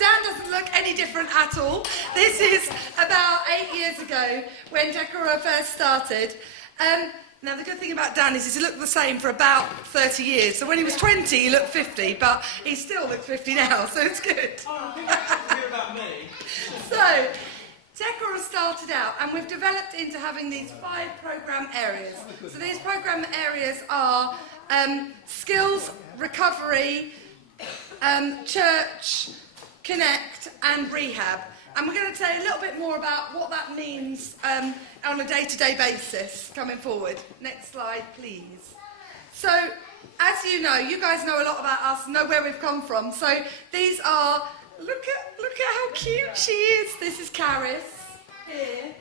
Dan doesn't look any different at all. This is about 8 years ago when Tek Ura first started. Now the good thing about Dan is he looked the same for about 30 years. So when he was 20, he looked 50, but he still looks 50 now, so it's good. Oh, I think that's to hear about me. So, Tek Ura started out, and we've developed into having these 5 programme areas. So these programme areas are skills, recovery, church, connect and rehab. And we're going to tell you a little bit more about what that means on a day-to-day basis coming forward. Next slide, please. So, as you know, you guys know a lot about us, know where we've come from. So these are, look at how cute she is. This is Caris here,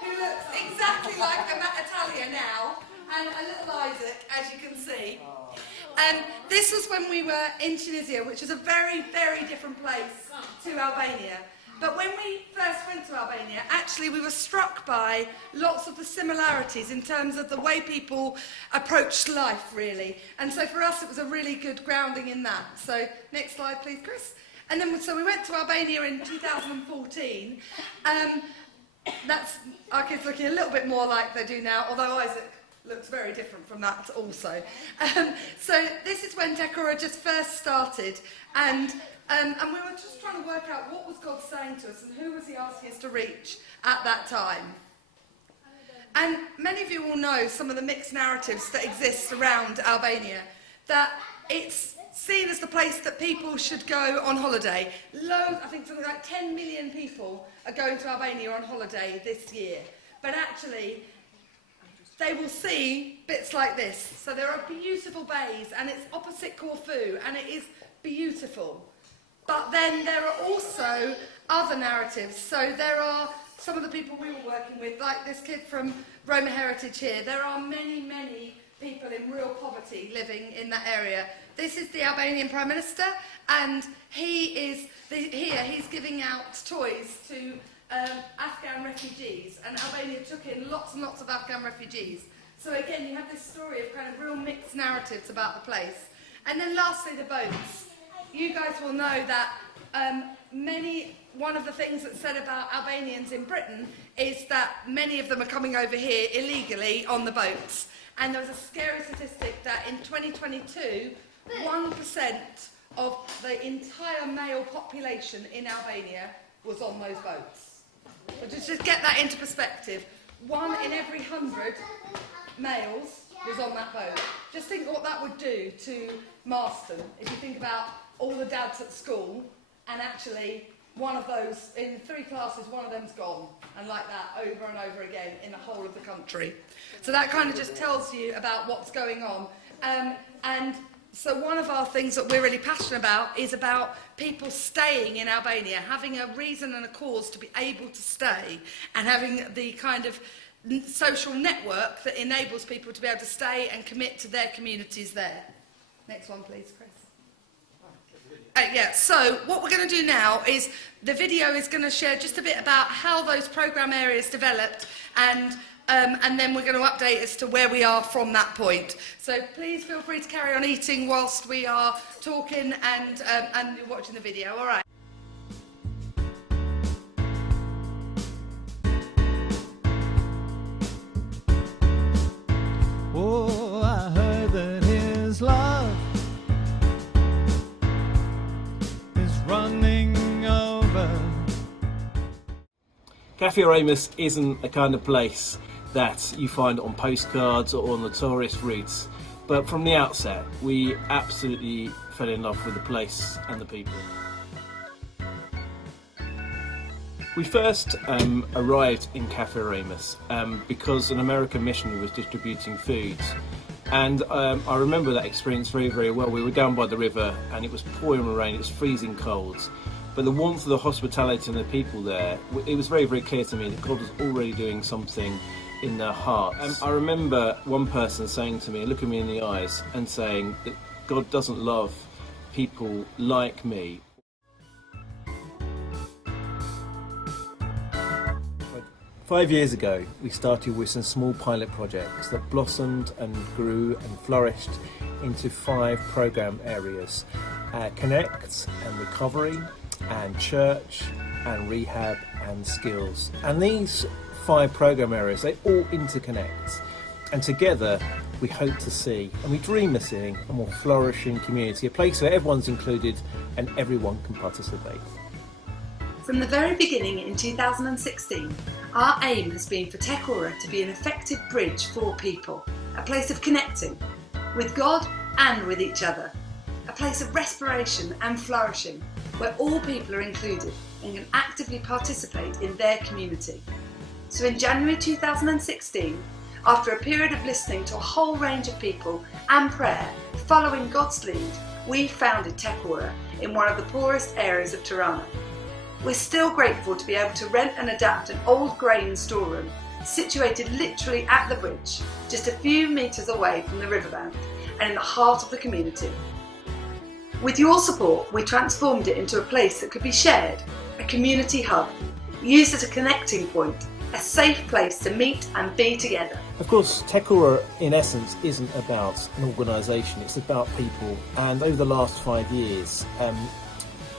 who looks exactly like Italia now, and a little Isaac, as you can see. This was when we were in Tunisia, which is a very, very different place to Albania. But when we first went to Albania, actually we were struck by lots of the similarities in terms of the way people approached life, really. And so for us it was a really good grounding in that. So next slide please, Chris. And then so we went to Albania in 2014. That's our kids looking a little bit more like they do now, although Isaac looks very different from that also. So this is when Tek Ura just first started, and we were just trying to work out what was God saying to us and who was he asking us to reach at that time. And many of you will know some of the mixed narratives that exist around Albania, that it's seen as the place that people should go on holiday. I think something like 10 million people are going to Albania on holiday this year. But actually, they will see bits like this. So there are beautiful bays, and it's opposite Corfu, and it is beautiful. But then there are also other narratives. So there are some of the people we were working with, like this kid from Roma Heritage here. There are many, many people in real poverty living in that area. This is the Albanian Prime Minister, and he's giving out toys to Afghan refugees, and Albania took in lots and lots of Afghan refugees. So again, you have this story of kind of real mixed narratives about the place. And then lastly, the boats. You guys will know that one of the things that's said about Albanians in Britain is that many of them are coming over here illegally on the boats. And there was a scary statistic that in 2022, 1% of the entire male population in Albania was on those boats. So just get that into perspective. 1 in every 100 males was on that boat. Just think what that would do to Marston if you think about all the dads at school, and actually one of those, in 3 classes, one of them's gone, and like that over and over again in the whole of the country. So that kind of just tells you about what's going on. And so one of our things that we're really passionate about is about people staying in Albania, having a reason and a cause to be able to stay, and having the kind of social network that enables people to be able to stay and commit to their communities there. Next one, please, Chris. Yeah, so what we're going to do now is the video is going to share just a bit about how those programme areas developed, and then we're going to update as to where we are from that point. So please feel free to carry on eating whilst we are talking and you're watching the video. All right. Oh, I heard that his love is running over. Cafe Aramus isn't a kind of place that you find on postcards or on the tourist routes, but from the outset we absolutely fell in love with the place and the people. We first arrived in Cafe Aramus because an American missionary was distributing foods, and I remember that experience very, very well. We were down by the river and it was pouring rain, it was freezing cold, but the warmth of the hospitality and the people there, it was very, very clear to me that God was already doing something in their hearts. I remember one person saying to me, looking me in the eyes and saying that God doesn't love people like me. 5 years ago, we started with some small pilot projects that blossomed and grew and flourished into 5 programme areas: Connect and Recovery, and church and rehab and skills. And these 5 programme areas, they all interconnect. And together we hope to see, and we dream of seeing, a more flourishing community, a place where everyone's included and everyone can participate. From the very beginning in 2016, our aim has been for Tek Ura to be an effective bridge for people, a place of connecting with God and with each other, a place of respiration and flourishing where all people are included and can actively participate in their community. So in January 2016, after a period of listening to a whole range of people and prayer, following God's lead, we founded Tek Ura in one of the poorest areas of Tirana. We're still grateful to be able to rent and adapt an old grain storeroom situated literally at the bridge, just a few metres away from the riverbank and in the heart of the community. With your support, we transformed it into a place that could be shared, a community hub, used as a connecting point, a safe place to meet and be together. Of course, Tek Ura in essence isn't about an organisation, it's about people. And over the last 5 years,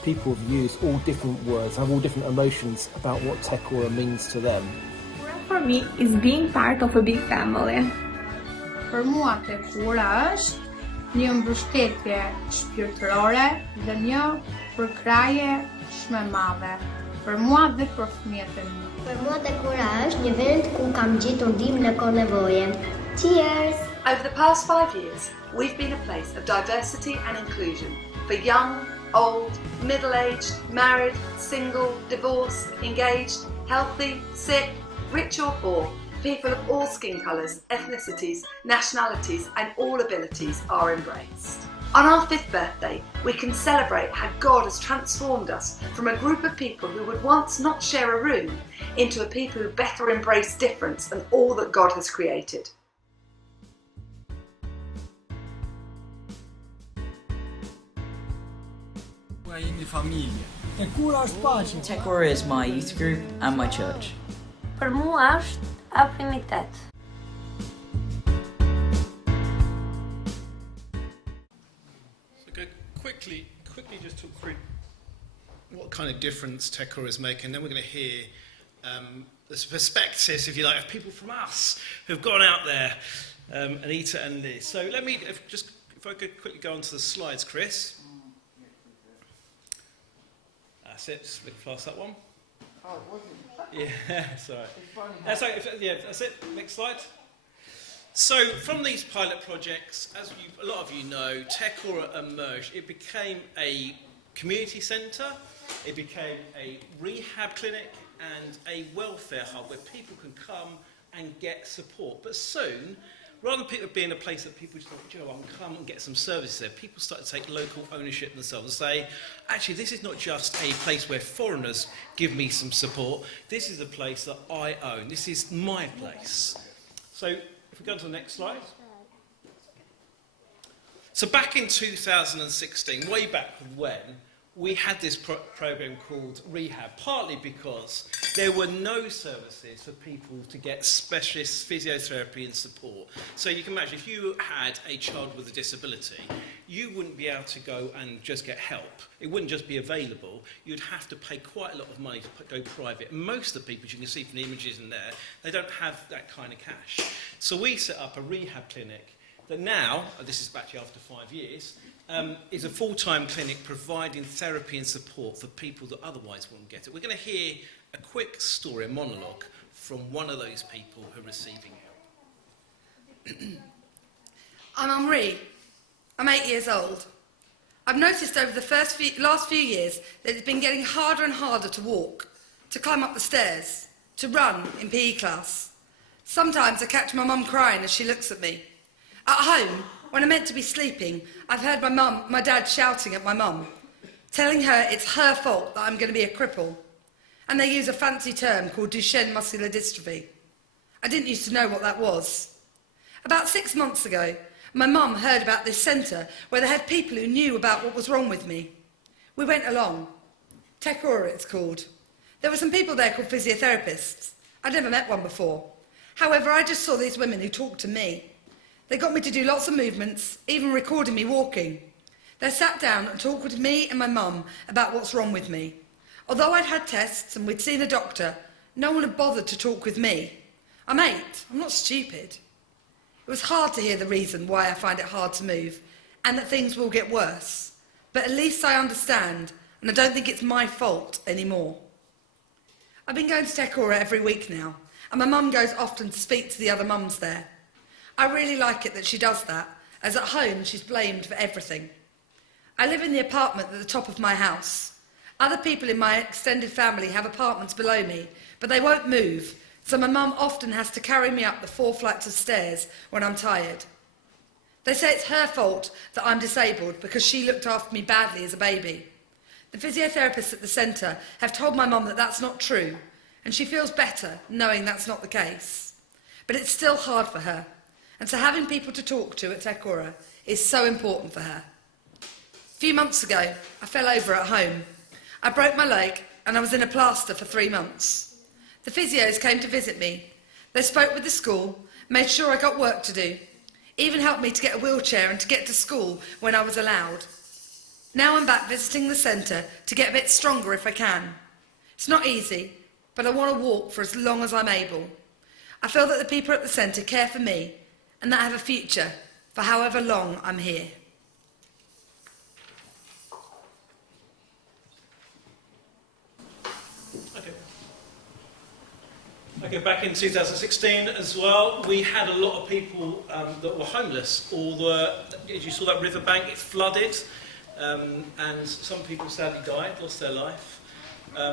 people have used all different words, have all different emotions about what Tek Ura means to them. For me, is being part of a big family. Për mua Tek Ura është një mbështetje shpirtërore dhe një përkraje shumë e madhe për mua dhe për fëmijët e mi. Për mua Tek Ura është një vend ku kam gjetur ndihmë në kohë nevoje. Cheers! Over the past 5 years, we've been a place of diversity and inclusion for young, old, middle-aged, married, single, divorced, engaged, healthy, sick, rich or poor. People of all skin colours, ethnicities, nationalities and all abilities are embraced. On our 5th birthday, we can celebrate how God has transformed us from a group of people who would once not share a room into a people who better embrace difference and all that God has created. Tek Ura is my youth group and my church. Për mua është afinitet. So go quickly just talk through what kind of difference Tek Ura is making. Then we're going to hear the perspectives, if you like, of people from us who've gone out there, Anita and Liz. So if I could quickly go on to the slides, Chris. That's it, just look past that one. Oh, it wasn't. Yeah, sorry. That's it. Next slide. So, from these pilot projects, as a lot of you know, Tek Ura emerged. It became a community centre, it became a rehab clinic and a welfare hub where people can come and get support. But soon, rather than people being a place that people just thought, Joe, I'll come and get some services there, people started to take local ownership themselves and say, actually, this is not just a place where foreigners give me some support, this is a place that I own, this is my place. So, if we go on to the next slide. So back in 2016, way back when, we had this programme called Rehab, partly because there were no services for people to get specialist physiotherapy and support. So you can imagine if you had a child with a disability, you wouldn't be able to go and just get help. It wouldn't just be available. You'd have to pay quite a lot of money to go private. Most of the people, as you can see from the images in there, they don't have that kind of cash. So we set up a rehab clinic that now, this is actually after 5 years, is a full-time clinic providing therapy and support for people that otherwise wouldn't get it. We're going to hear a quick story, a monologue, from one of those people who are receiving help. I'm Henri. I'm 8 years old. I've noticed over the last few years that it's been getting harder and harder to walk, to climb up the stairs, to run in PE class. Sometimes I catch my mum crying as she looks at me. At home, when I'm meant to be sleeping, I've heard my dad shouting at my mum, telling her it's her fault that I'm going to be a cripple. And they use a fancy term called Duchenne muscular dystrophy. I didn't used to know what that was. About 6 months ago, my mum heard about this centre where they had people who knew about what was wrong with me. We went along. Tek Ura it's called. There were some people there called physiotherapists. I'd never met one before. However, I just saw these women who talked to me. They got me to do lots of movements, even recording me walking. They sat down and talked with me and my mum about what's wrong with me. Although I'd had tests and we'd seen a doctor, no one had bothered to talk with me. I'm 8, I'm not stupid. It was hard to hear the reason why I find it hard to move and that things will get worse. But at least I understand, and I don't think it's my fault anymore. I've been going to Tek Ura every week now, and my mum goes often to speak to the other mums there. I really like it that she does that, as at home she's blamed for everything. I live in the apartment at the top of my house. Other people in my extended family have apartments below me, but they won't move, so my mum often has to carry me up the 4 flights of stairs when I'm tired. They say it's her fault that I'm disabled because she looked after me badly as a baby. The physiotherapists at the centre have told my mum that that's not true, and she feels better knowing that's not the case. But it's still hard for her, and so having people to talk to at Tek Ura is so important for her. A few months ago, I fell over at home. I broke my leg and I was in a plaster for 3 months. The physios came to visit me. They spoke with the school, made sure I got work to do, even helped me to get a wheelchair and to get to school when I was allowed. Now I'm back visiting the centre to get a bit stronger if I can. It's not easy, but I want to walk for as long as I'm able. I feel that the people at the centre care for me and that I have a future for however long I'm here. Okay, back in 2016 as well, we had a lot of people that were homeless. As you saw that riverbank, it flooded, and some people sadly died, lost their life.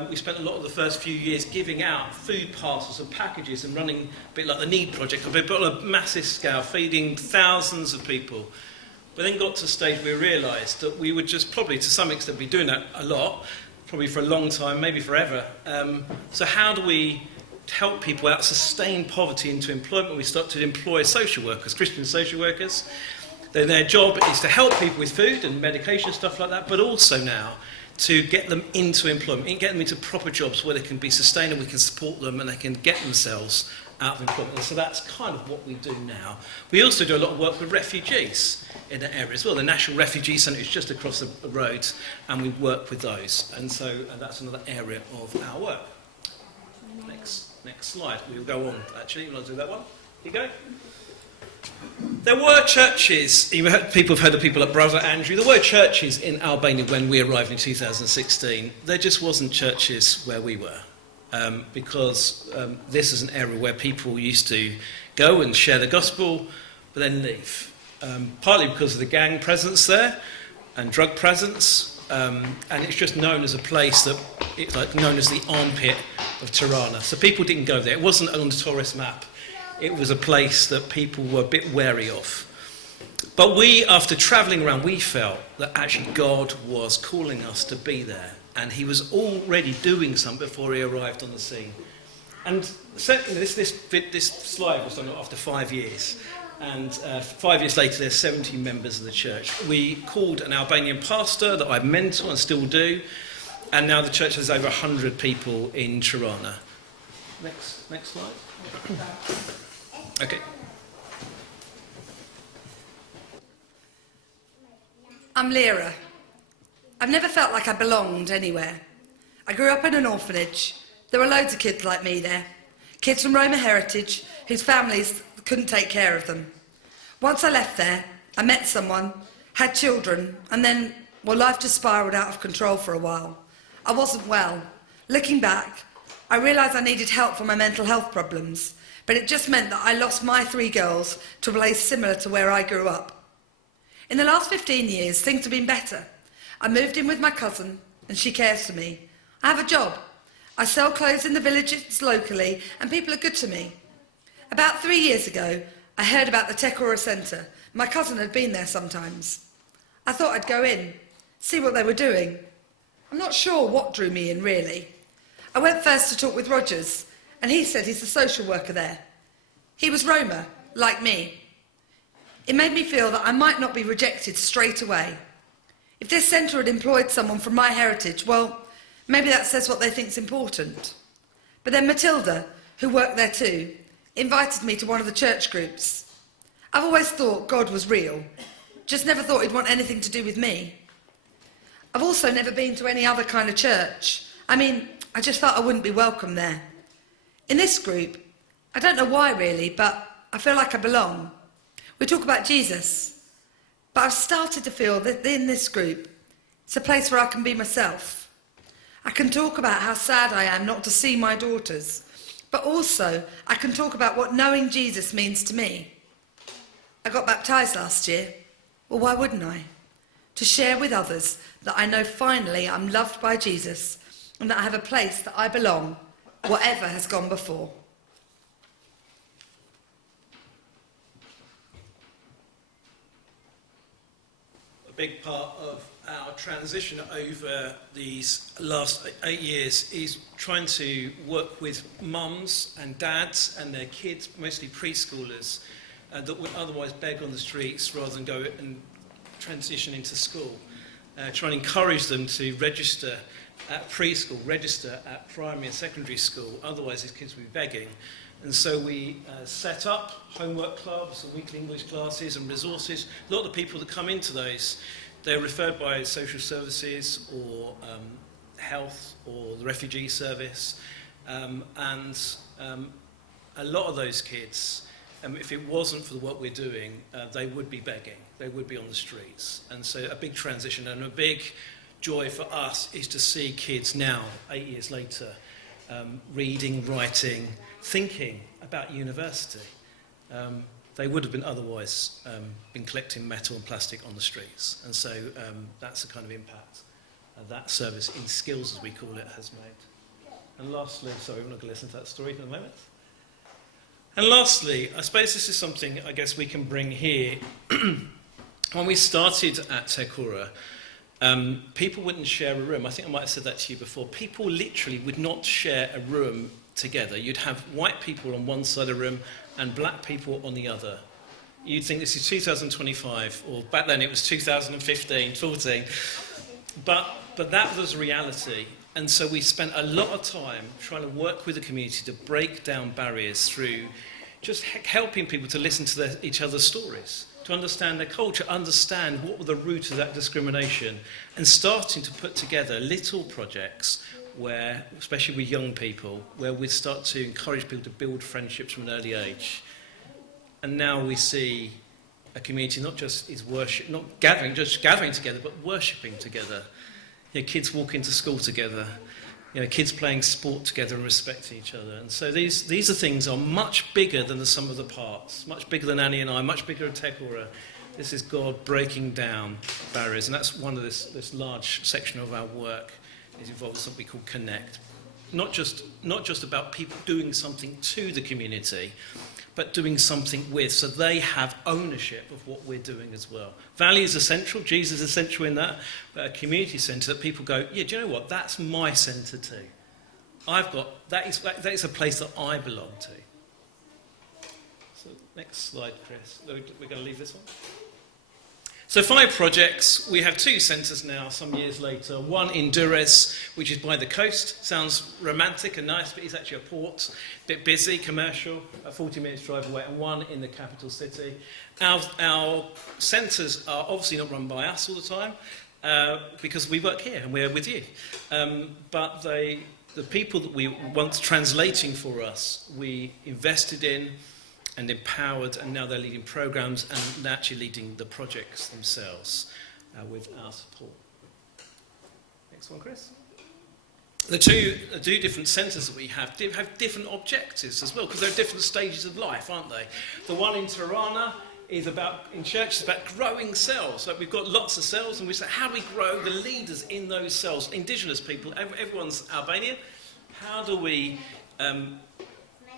We spent a lot of the first few years giving out food parcels and packages and running a bit like the Need Project, but on a massive scale, feeding thousands of people. But then got to a stage where we realised that we would just probably, to some extent, be doing that a lot, probably for a long time, maybe forever. So how do we help people out, sustain poverty into employment? We start to employ social workers, Christian social workers. Then their job is to help people with food and medication, stuff like that, but also now to get them into employment, get them into proper jobs where they can be sustainable, we can support them and they can get themselves out of employment. And so that's kind of what we do now. We also do a lot of work with refugees in that area as well. The National Refugee Centre is just across the road, and we work with those. And so that's another area of our work. Next slide. We'll go on, actually. You want to do that one? Here you go. There were churches, people have heard of people like Brother Andrew. There were churches in Albania when we arrived in 2016. There just wasn't churches where we were, because this is an area where people used to go and share the gospel, but then leave. Partly because of the gang presence there and drug presence. And it's just known as a place that it's like known as the armpit of Tirana. So people didn't go there. It wasn't on the tourist map. It was a place that people were a bit wary of. But we, after travelling around, we felt that actually God was calling us to be there, and he was already doing something before he arrived on the scene. And secondly, this slide was done after 5 years. And 5 years later, there's 70 members of the church. We called an Albanian pastor that I mentor and still do, and now the church has over 100 people in Tirana. Next slide. Okay. I'm Lyra. I've never felt like I belonged anywhere. I grew up in an orphanage. There were loads of kids like me there. Kids from Roma heritage whose families couldn't take care of them. Once I left there, I met someone, had children, and then, well, life just spiralled out of control for a while. I wasn't well. Looking back, I realised I needed help for my mental health problems, but it just meant that I lost my 3 girls to a place similar to where I grew up. In the last 15 years, things have been better. I moved in with my cousin, and she cares for me. I have a job. I sell clothes in the villages locally, and people are good to me. About 3 years ago, I heard about the Tek Ura Centre. My cousin had been there sometimes. I thought I'd go in, see what they were doing. I'm not sure what drew me in, really. I went first to talk with Rogers, and he said he's the social worker there. He was Roma, like me. It made me feel that I might not be rejected straight away. If this centre had employed someone from my heritage, well, maybe that says what they think's important. But then Matilda, who worked there too, invited me to one of the church groups. I've always thought God was real, Just never thought he'd want anything to do with me. I've also never been to any other kind of church. I mean, I just felt I wouldn't be welcome there. In this group, I don't know why really, but I feel like I belong. We talk about Jesus, but I've started to feel that in this group, it's a place where I can be myself. I can talk about how sad I am not to see my daughters, but also I can talk about what knowing Jesus means to me. I got baptised last year. Well, why wouldn't I? To share with others that I know finally I'm loved by Jesus and that I have a place that I belong, whatever has gone before. A big part of our transition over these last 8 years is trying to work with mums and dads and their kids, mostly preschoolers, that would otherwise beg on the streets rather than go and transition into school. Trying to encourage them to register at preschool, register at primary and secondary school, otherwise these kids will be begging. And so we set up homework clubs and weekly English classes and resources. A lot of the people that come into those, they're referred by social services or health or the refugee service. And a lot of those kids, if it wasn't for the work we're doing, they would be begging. They would be on the streets. And so a big transition and a big joy for us is to see kids now, 8 years later, reading, writing, thinking about university. They would have been otherwise been collecting metal and plastic on the streets. And so that's the kind of impact that service in skills, as we call it, has made. And lastly, sorry, we're not going to listen to that story for the moment. And lastly, I suppose this is something I guess we can bring here. When we started at Tek Ura, people wouldn't share a room. I think I might have said that to you before. People literally would not share a room together. You'd have white people on one side of the room and black people on the other. You'd think this is 2025, or back then it was 2015, 14. But that was reality. And so we spent a lot of time trying to work with the community to break down barriers through just helping people to listen to each other's stories, to understand their culture, understand what were the root of that discrimination, and starting to put together little projects where, especially with young people, where we start to encourage people to build friendships from an early age. And now we see a community not just is worship, not just gathering together, but worshipping together. You know, kids walking to school together, you know, kids playing sport together and respecting each other. And so these are things are much bigger than the sum of the parts, much bigger than Annie and I, much bigger than Tek Ura. This is God breaking down barriers, and that's one of this large section of our work is involved with something we call Connect. Not just about people doing something to the community, but doing something with, so they have ownership of what we're doing as well. Values are central, Jesus is central in that, but a community centre that people go, yeah, do you know what, that's my centre too. That is a place that I belong to. So next slide, Chris. We're going to leave this one. So 5 projects. We have 2 centres now, some years later. One in Durres, which is by the coast. Sounds romantic and nice, but it's actually a port. A bit busy, commercial, a 40 minutes drive away. And one in the capital city. Our centres are obviously not run by us all the time, because we work here and we're with you. But the people that we want translating for us, we invested in and empowered, and now they're leading programs and they're actually leading the projects themselves with our support. Next one, Chris. The two different centres that we have different objectives as well, because they're different stages of life, aren't they? The one in Tirana is in church, it's about growing cells. So we've got lots of cells, and we say, how do we grow the leaders in those cells? Indigenous people, everyone's Albanian. How do we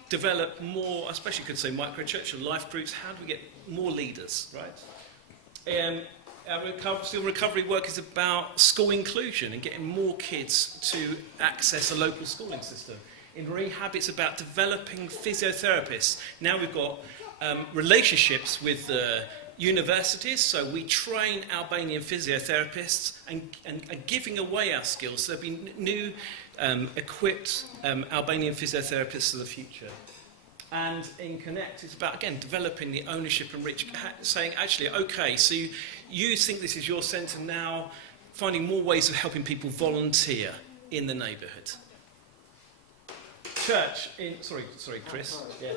develop more, especially could say micro-church or life groups, how do we get more leaders, right? Our still recovery work is about school inclusion and getting more kids to access a local schooling system. In rehab, it's about developing physiotherapists. Now we've got relationships with universities, so we train Albanian physiotherapists and giving away our skills. So there'll be new equipped Albanian physiotherapists for the future. And in Connect, it's about, again, developing the ownership and reach, saying, actually, okay, so you think this is your centre now, finding more ways of helping people volunteer in the neighbourhood. Church, sorry, Chris. Yeah.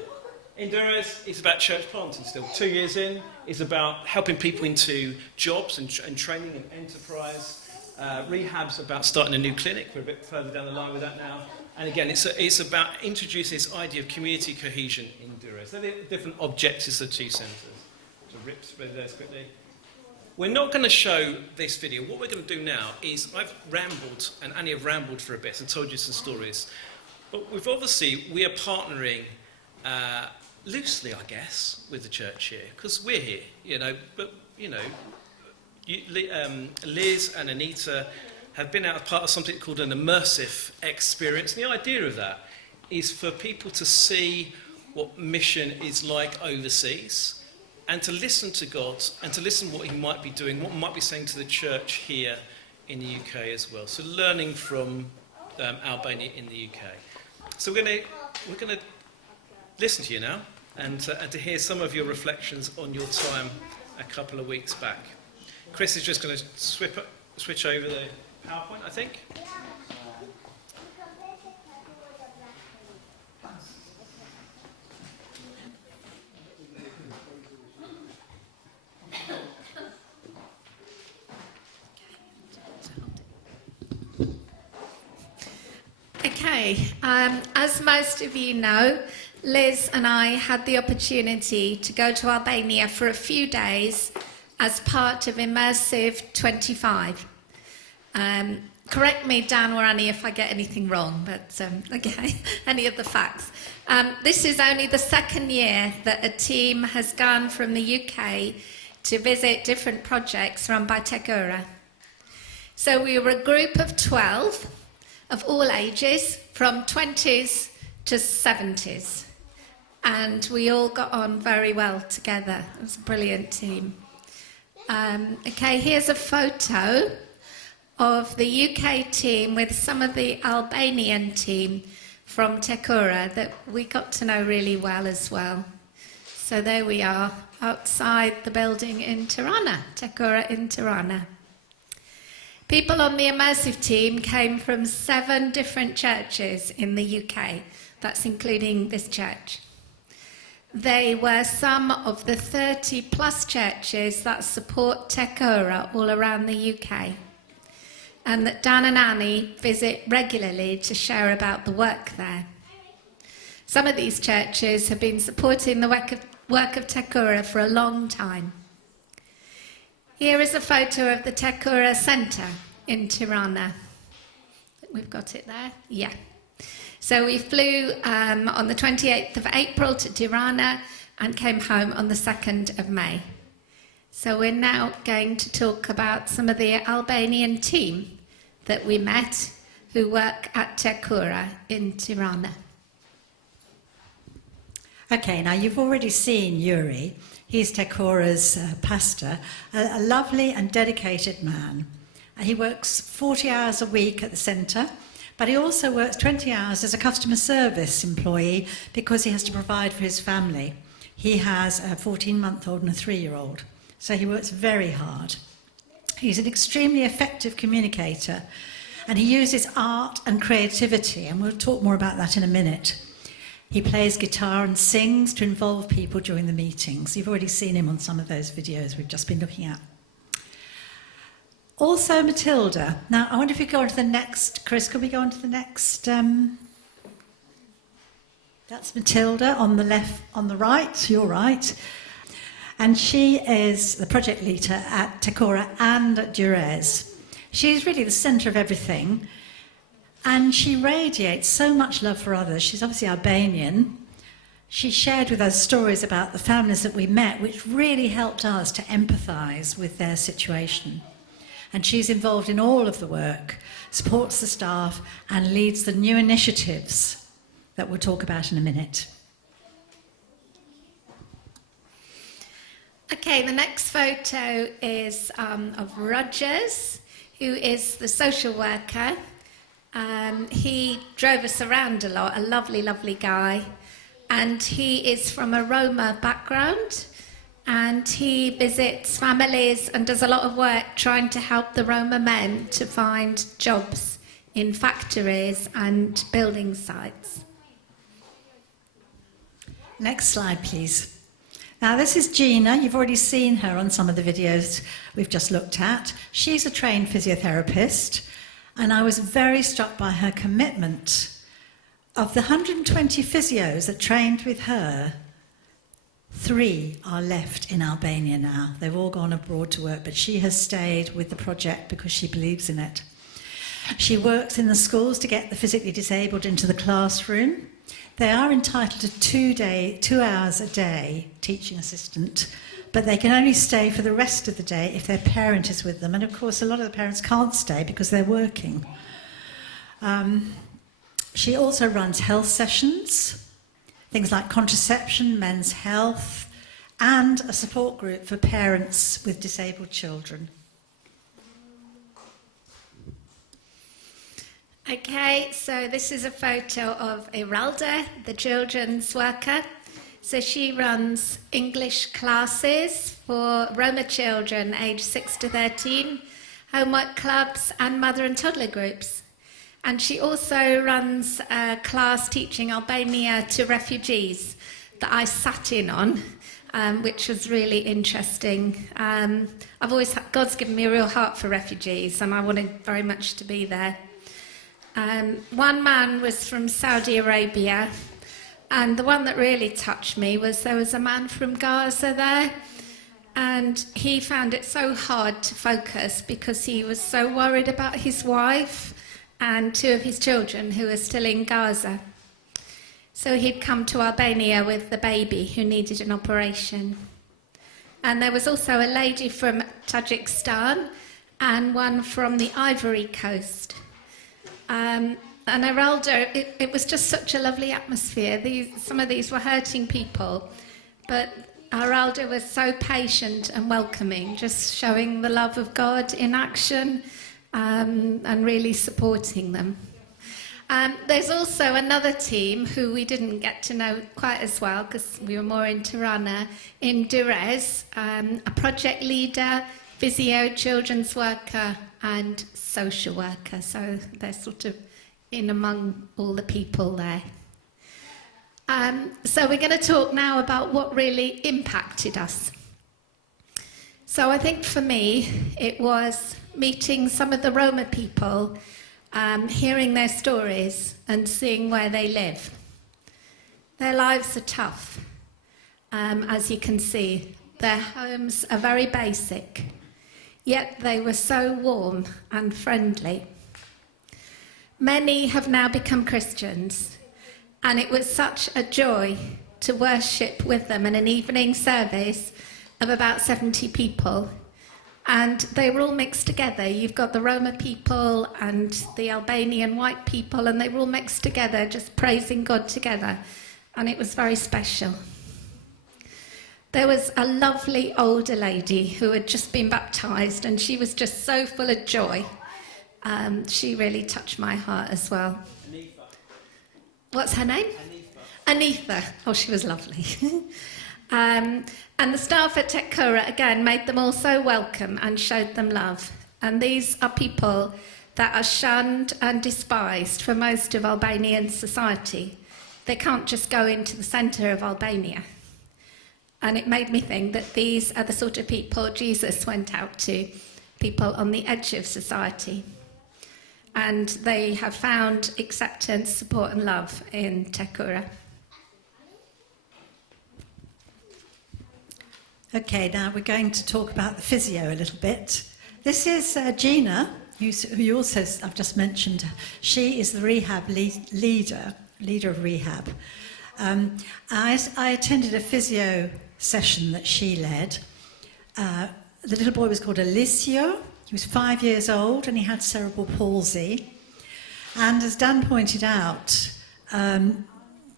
In Durres, it's about church planting still. 2 years in, it's about helping people into jobs and training and enterprise. Rehab's about starting a new clinic. We're a bit further down the line with that now. And again, it's about introducing this idea of community cohesion in Durres. They're the different objectives of the two centres. So rip spread those quickly. We're not going to show this video. What we're going to do now is, I've rambled, and Annie have rambled for a bit and told you some stories. But we are partnering loosely, I guess, with the church here, because we're here, but, Liz and Anita have been out as part of something called an immersive experience. And the idea of that is for people to see what mission is like overseas, and to listen to God, and to listen what he might be doing, what he might be saying to the church here in the UK as well. So learning from Albania in the UK. So we're going to listen to you now, and to hear some of your reflections on your time a couple of weeks back. Chris is just going to switch over the PowerPoint, I think. Okay, as most of you know, Liz and I had the opportunity to go to Albania for a few days as part of Immersive 25. Correct me, Dan or Annie, if I get anything wrong, but okay, any of the facts. This is only the second year that a team has gone from the UK to visit different projects run by Tek Ura. So we were a group of 12 of all ages, from 20s to 70s. And we all got on very well together. It was a brilliant team. Okay, here's a photo of the UK team with some of the Albanian team from Tek Ura that we got to know really well as well. So there we are, outside the building in Tirana, Tek Ura in Tirana. People on the immersive team came from 7 different churches in the UK. That's including this church. They were some of the 30 plus churches that support Tek Ura all around the UK, and that Dan and Annie visit regularly to share about the work there. Some of these churches have been supporting the work of Tek Ura for a long time. Here is a photo of the Tek Ura Centre in Tirana. We've got it there? Yeah. So we flew on the 28th of April to Tirana and came home on the 2nd of May. So we're now going to talk about some of the Albanian team that we met who work at Tek Ura in Tirana. Okay, now you've already seen Yuri. He's Tek Ura's pastor, a lovely and dedicated man. He works 40 hours a week at the centre, but he also works 20 hours as a customer service employee because he has to provide for his family. He has a 14-month-old and a 3-year-old, so he works very hard. He's an extremely effective communicator, and he uses art and creativity, and we'll talk more about that in a minute. He plays guitar and sings to involve people during the meetings. You've already seen him on some of those videos we've just been looking at. Also Matilda. Now, I wonder if we go on to the next, Chris, could we go on to the next? That's Matilda on the left, on the right, your right. And she is the project leader at Tek Ura and at Durres. She's really the centre of everything. And she radiates so much love for others. She's obviously Albanian. She shared with us stories about the families that we met, which really helped us to empathise with their situation. And she's involved in all of the work, supports the staff, and leads the new initiatives that we'll talk about in a minute. Okay, the next photo is of Rogers, who is the social worker. He drove us around a lot, a lovely, lovely guy. and he is from a Roma background, and he visits families and does a lot of work trying to help the Roma men to find jobs in factories and building sites. Next slide, please. Now, this is Gina. You've already seen her on some of the videos we've just looked at. She's a trained physiotherapist, and I was very struck by her commitment. Of the 120 physios that trained with her, 3 are left in Albania now. They've all gone abroad to work, but she has stayed with the project because she believes in it. She works in the schools to get the physically disabled into the classroom. They are entitled to 2 hours a day teaching assistant, but they can only stay for the rest of the day if their parent is with them. And of course, a lot of the parents can't stay because they're working. She also runs health sessions, things like contraception, men's health, and a support group for parents with disabled children. Okay, so this is a photo of Iralda, the children's worker. So she runs English classes for Roma children aged 6 to 13, homework clubs and mother and toddler groups. And she also runs a class teaching Albania to refugees that I sat in on, which was really interesting. God's given me a real heart for refugees, and I wanted very much to be there. One man was from Saudi Arabia, and the one that really touched me was there was a man from Gaza there, and he found it so hard to focus because he was so worried about his wife and 2 of his children who were still in Gaza. So he'd come to Albania with the baby who needed an operation. And there was also a lady from Tajikistan and one from the Ivory Coast. And Iralda, it was just such a lovely atmosphere. Some of these were hurting people, but Iralda was so patient and welcoming, just showing the love of God in action and really supporting them. There's also another team who we didn't get to know quite as well because we were more in Tirana, in Durrës, a project leader, physio, children's worker and social worker. So they're sort of in among all the people there. So we're going to talk now about what really impacted us. So I think for me, it was meeting some of the Roma people, hearing their stories and seeing where they live. Their lives are tough, as you can see. Their homes are very basic, yet they were so warm and friendly. Many have now become Christians, and it was such a joy to worship with them in an evening service of about 70 people. And they were all mixed together. You've got the Roma people and the Albanian white people, and they were all mixed together, just praising God together. And it was very special. There was a lovely older lady who had just been baptised, and she was just so full of joy. She really touched my heart as well. Anita. What's her name? Anita. Oh, she was lovely. And the staff at Tek Ura, again, made them all so welcome and showed them love. And these are people that are shunned and despised for most of Albanian society. They can't just go into the centre of Albania. And it made me think that these are the sort of people Jesus went out to, people on the edge of society. And they have found acceptance, support and love in Tek Ura. Okay, now we're going to talk about the physio a little bit. This is Gina, who you also, I've just mentioned. She is the rehab leader of rehab. I attended a physio session that she led. The little boy was called Alicio. He was 5 years old and he had cerebral palsy. And as Dan pointed out,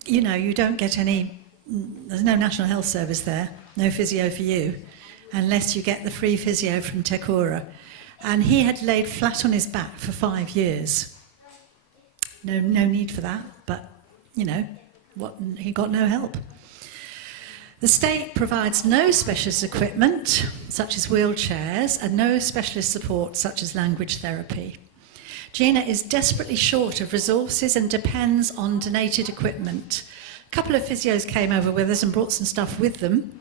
you don't get there's no National Health Service there. No physio for you, unless you get the free physio from Tek Ura. And he had laid flat on his back for 5 years. No need for that, but, he got no help. The state provides no specialist equipment, such as wheelchairs, and no specialist support, such as language therapy. Gina is desperately short of resources and depends on donated equipment. A couple of physios came over with us and brought some stuff with them.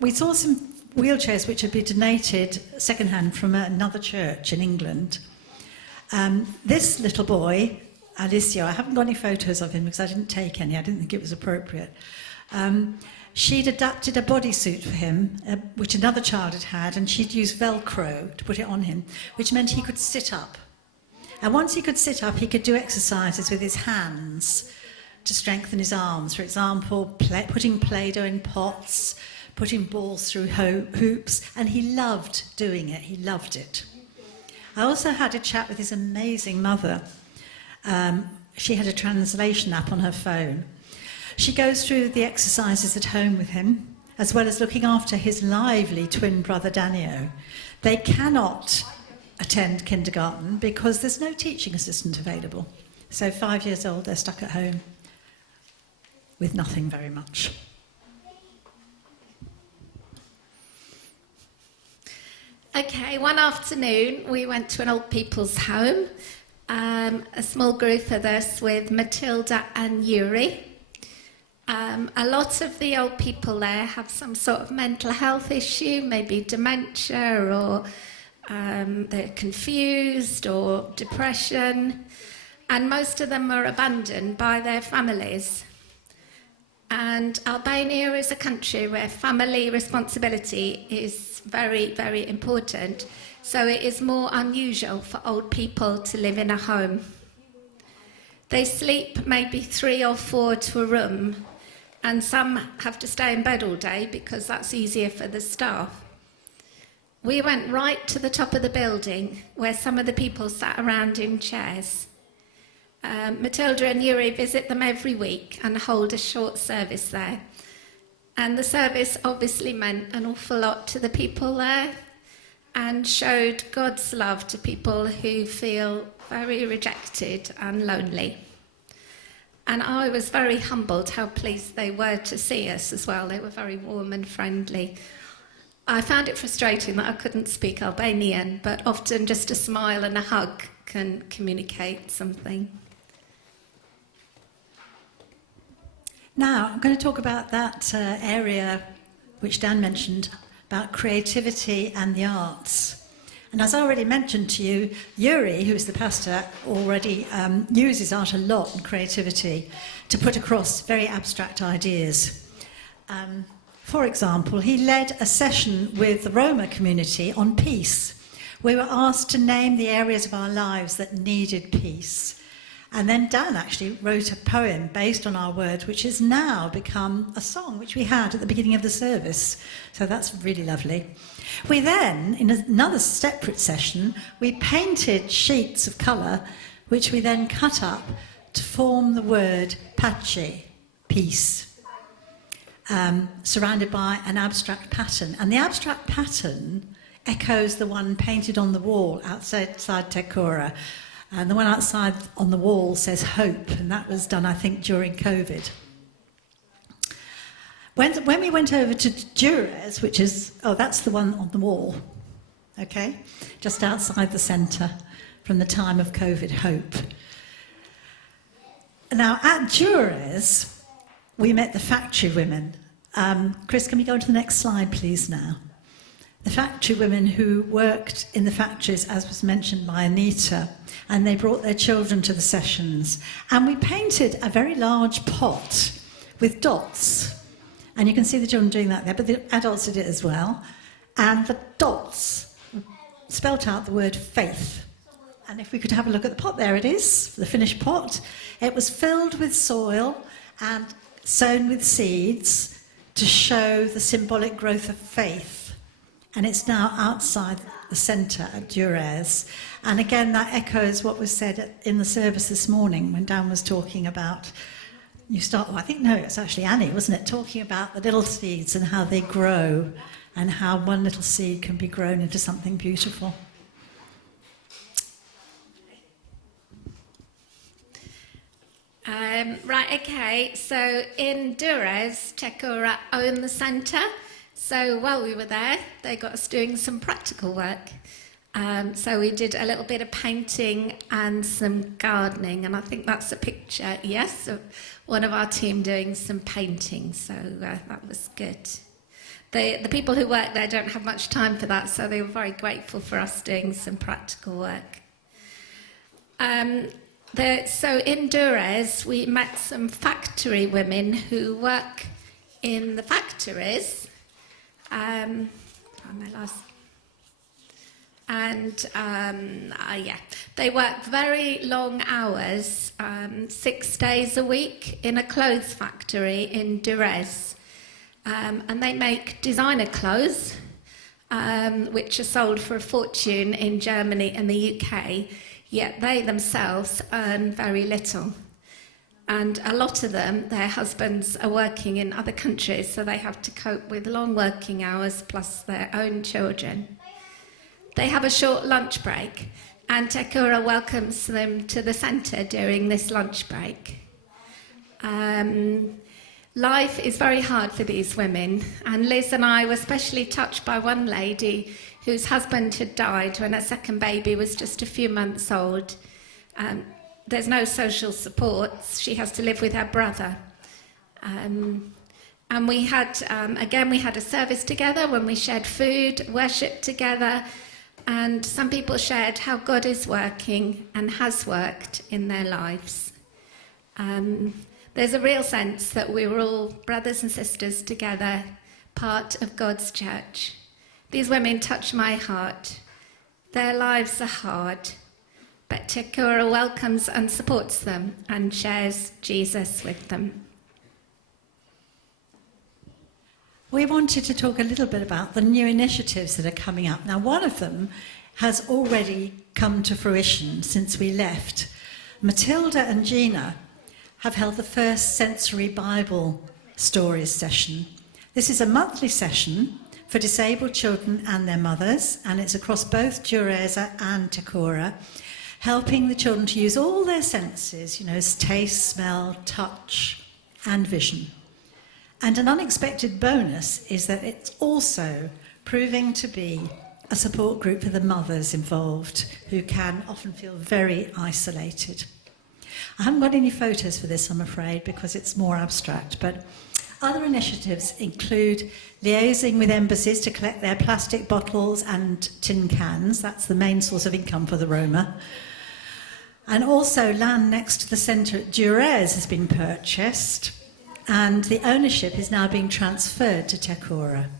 We saw some wheelchairs which had been donated second-hand from another church in England. This little boy, Alicia, I haven't got any photos of him because I didn't take any, I didn't think it was appropriate. She'd adapted a bodysuit for him, which another child had had, and she'd used Velcro to put it on him, which meant he could sit up. And once he could sit up, he could do exercises with his hands to strengthen his arms. For example, putting Play-Doh in pots, putting balls through hoops, and he loved doing it. He loved it. I also had a chat with his amazing mother. She had a translation app on her phone. She goes through the exercises at home with him, as well as looking after his lively twin brother Danio. They cannot attend kindergarten because there's no teaching assistant available. So 5 years old, they're stuck at home with nothing very much. Okay, one afternoon we went to an old people's home, a small group of us with Matilda and Yuri. A lot of the old people there have some sort of mental health issue, maybe dementia, or they're confused, or depression, and most of them are abandoned by their families. And Albania is a country where family responsibility is very, very important, so it is more unusual for old people to live in a home. They sleep maybe 3 or 4 to a room, and some have to stay in bed all day because that's easier for the staff. We went right to the top of the building where some of the people sat around in chairs. Matilda and Yuri visit them every week and hold a short service there. And the service obviously meant an awful lot to the people there and showed God's love to people who feel very rejected and lonely. And I was very humbled how pleased they were to see us as well. They were very warm and friendly. I found it frustrating that I couldn't speak Albanian, but often just a smile and a hug can communicate something. Now, I'm going to talk about that area which Dan mentioned, about creativity and the arts. And as I already mentioned to you, Yuri, who's the pastor, already uses art a lot and creativity to put across very abstract ideas. For example, he led a session with the Roma community on peace. We were asked to name the areas of our lives that needed peace. And then Dan actually wrote a poem based on our words, which has now become a song, which we had at the beginning of the service. So that's really lovely. We then, in another separate session, we painted sheets of colour, which we then cut up to form the word pace, peace, surrounded by an abstract pattern. And the abstract pattern echoes the one painted on the wall outside Tek Ura. And the one outside on the wall says hope, and that was done, I think, during COVID. When we went over to Jures, which is, that's the one on the wall, okay, just outside the centre from the time of COVID, hope. Now, at Jures, we met the factory women. Chris, can we go on to the next slide, please, now? The factory women who worked in the factories, as was mentioned by Anita, and they brought their children to the sessions. And we painted a very large pot with dots. And you can see the children doing that there, but the adults did it as well. And the dots spelt out the word faith. And if we could have a look at the pot, there it is, the finished pot. It was filled with soil and sown with seeds to show the symbolic growth of faith. And it's now outside the centre at Jures. And again, that echoes what was said in the service this morning when Dan was talking about, it's actually Annie, wasn't it? Talking about the little seeds and how they grow and how one little seed can be grown into something beautiful. Right, okay, so in Durres, Tek Ura owned the centre, so while we were there, they got us doing some practical work. So we did a little bit of painting and some gardening, and I think that's a picture, yes, of one of our team doing some painting, so that was good. The people who work there don't have much time for that, so they were very grateful for us doing some practical work. So in Durres, we met some factory women who work in the factories. They work very long hours, 6 days a week in a clothes factory in Durres. And they make designer clothes, which are sold for a fortune in Germany and the UK, yet they themselves earn very little. And a lot of them, their husbands are working in other countries, so they have to cope with long working hours plus their own children. They have a short lunch break, and Tek Ura welcomes them to the centre during this lunch break. Life is very hard for these women, and Liz and I were especially touched by one lady whose husband had died when her second baby was just a few months old. There's no social support. She has to live with her brother. And we had, we had a service together when we shared food, worshipped together, and some people shared how God is working and has worked in their lives. There's a real sense that we were all brothers and sisters together, part of God's church. These women touch my heart. Their lives are hard, but Tek Ura welcomes and supports them and shares Jesus with them. We wanted to talk a little bit about the new initiatives that are coming up. Now, one of them has already come to fruition since we left. Matilda and Gina have held the first Sensory Bible Stories session. This is a monthly session for disabled children and their mothers, and it's across both Durres and Tek Ura, helping the children to use all their senses, taste, smell, touch, and vision. And an unexpected bonus is that it's also proving to be a support group for the mothers involved, who can often feel very isolated. I haven't got any photos for this, I'm afraid, because it's more abstract, but other initiatives include liaising with embassies to collect their plastic bottles and tin cans. That's the main source of income for the Roma. And also land next to the centre at Durres has been purchased, and the ownership is now being transferred to Tek Ura.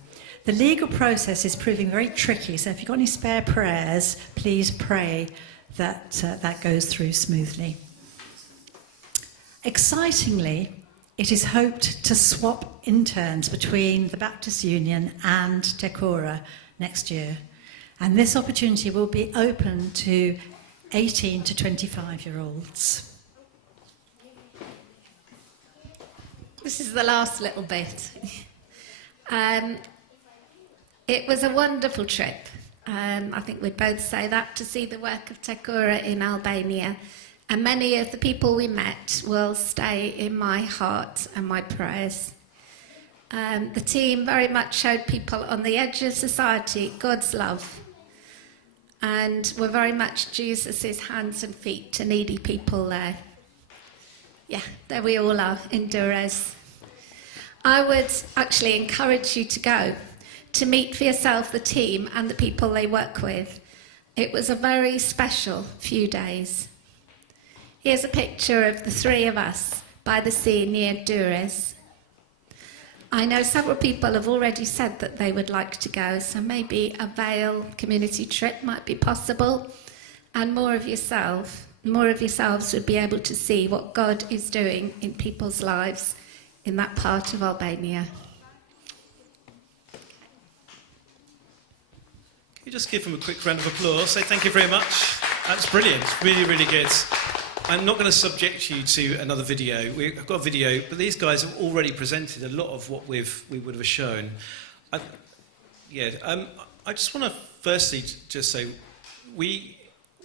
The legal process is proving very tricky, so if you've got any spare prayers, please pray that that goes through smoothly. Excitingly, it is hoped to swap interns between the Baptist Union and Tek Ura next year, and this opportunity will be open to 18 to 25-year-olds. This is the last little bit. It was a wonderful trip. I think we'd both say that, to see the work of Tek Ura in Albania. And many of the people we met will stay in my heart and my prayers. The team very much showed people on the edge of society God's love, and were very much Jesus' hands and feet to needy people there. Yeah, there we all are in Durres. I would actually encourage you to go, to meet for yourself the team and the people they work with. It was a very special few days. Here's a picture of the three of us by the sea near Durres. I know several people have already said that they would like to go, so maybe a Vale community trip might be possible, and more of yourselves would be able to see what God is doing in people's lives in that part of Albania. Can you just give them a quick round of applause? Say thank you very much. That's brilliant. Really, really good. I'm not going to subject you to another video. We've got a video, but these guys have already presented a lot of what we would have shown. I just want to firstly just say we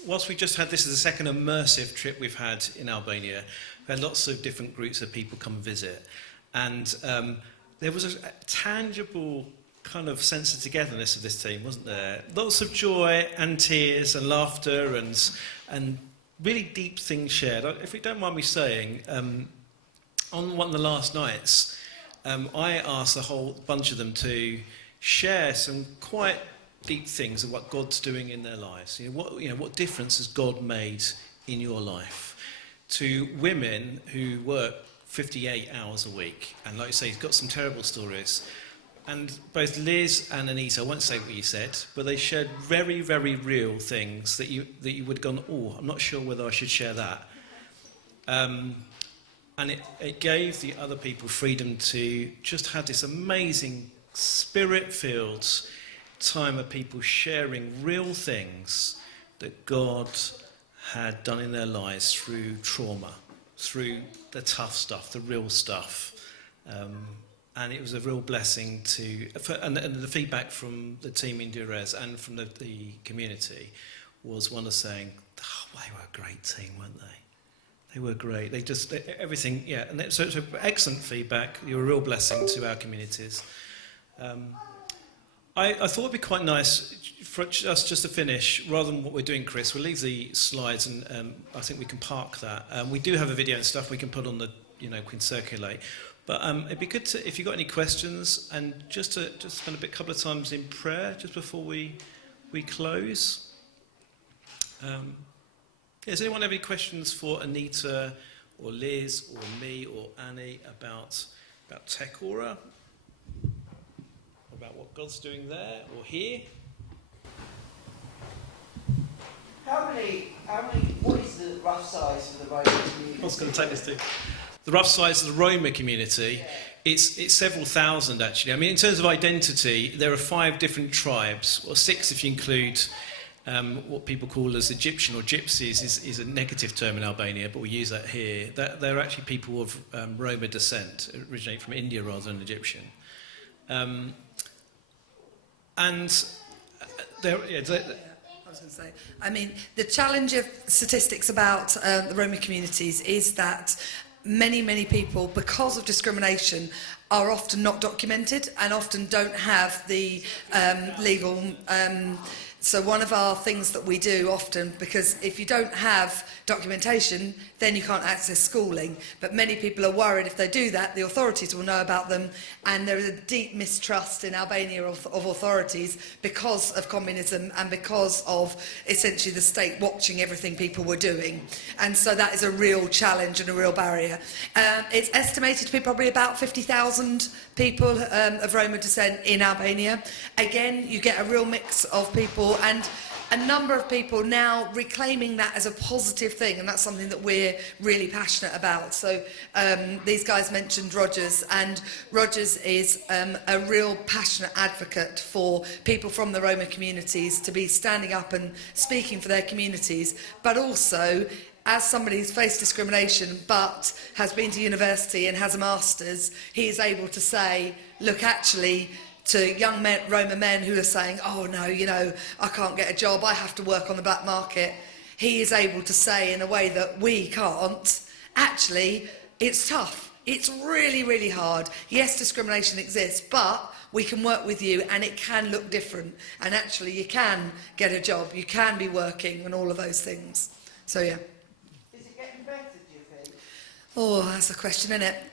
whilst we just had this as the second immersive trip we've had in Albania, we had lots of different groups of people come visit, and there was a tangible kind of sense of togetherness of this team, wasn't there? Lots of joy and tears and laughter and really deep things shared. If you don't mind me saying, on one of the last nights, I asked a whole bunch of them to share some quite deep things of what God's doing in their lives. What difference has God made in your life? To women who work 58 hours a week, and like you say, he's got some terrible stories. And both Liz and Anita, I won't say what you said, but they shared very, very real things that you would have gone, oh, I'm not sure whether I should share that. And it gave the other people freedom to just have this amazing spirit-filled time of people sharing real things that God had done in their lives through trauma, through the tough stuff, the real stuff. And it was a real blessing and the feedback from the team in Durrës and from the community was one of saying, oh, they were a great team, weren't they? They were great. Everything, yeah. And so excellent feedback. You're a real blessing to our communities. I thought it'd be quite nice for us just to finish, rather than what we're doing, Chris. We'll leave the slides, and I think we can park that. We do have a video and stuff we can put on the, we can circulate. But it'd be good to, if you've got any questions, and just spend a couple of times in prayer just before we close. Does anyone have any questions for Anita or Liz or me or Annie about Tek Ura? About what God's doing there or here? What is the rough size of the Roma community? I was going to take this too. The rough size of the Roma community, it's several thousand actually. I mean, in terms of identity, there are 5 different tribes, or 6 if you include what people call as Egyptian or Gypsies is a negative term in Albania, but we use that here. They're actually people of Roma descent, originate from India rather than Egyptian. I was going to say, I mean, the challenge of statistics about the Roma communities is that many people, because of discrimination, are often not documented and often don't have the legal... So one of our things that we do often, because if you don't have documentation, then you can't access schooling. But many people are worried if they do that, the authorities will know about them. And there is a deep mistrust in Albania of authorities because of communism and because of essentially the state watching everything people were doing. And so that is a real challenge and a real barrier. It's estimated to be probably about 50,000 people of Roma descent in Albania. Again, you get a real mix of people, and a number of people now reclaiming that as a positive thing, and that's something that we're really passionate about. So these guys mentioned Rogers, and Rogers is a real passionate advocate for people from the Roma communities to be standing up and speaking for their communities, but also as somebody who's faced discrimination but has been to university and has a master's, he is able to say, look, actually, to young men, Roma men who are saying, oh no, I can't get a job, I have to work on the black market. He is able to say in a way that we can't, actually, it's tough. It's really, really hard. Yes, discrimination exists, but we can work with you and it can look different. And actually, you can get a job, you can be working and all of those things. So, yeah. Is it getting better, do you think? Oh, that's a question, isn't it?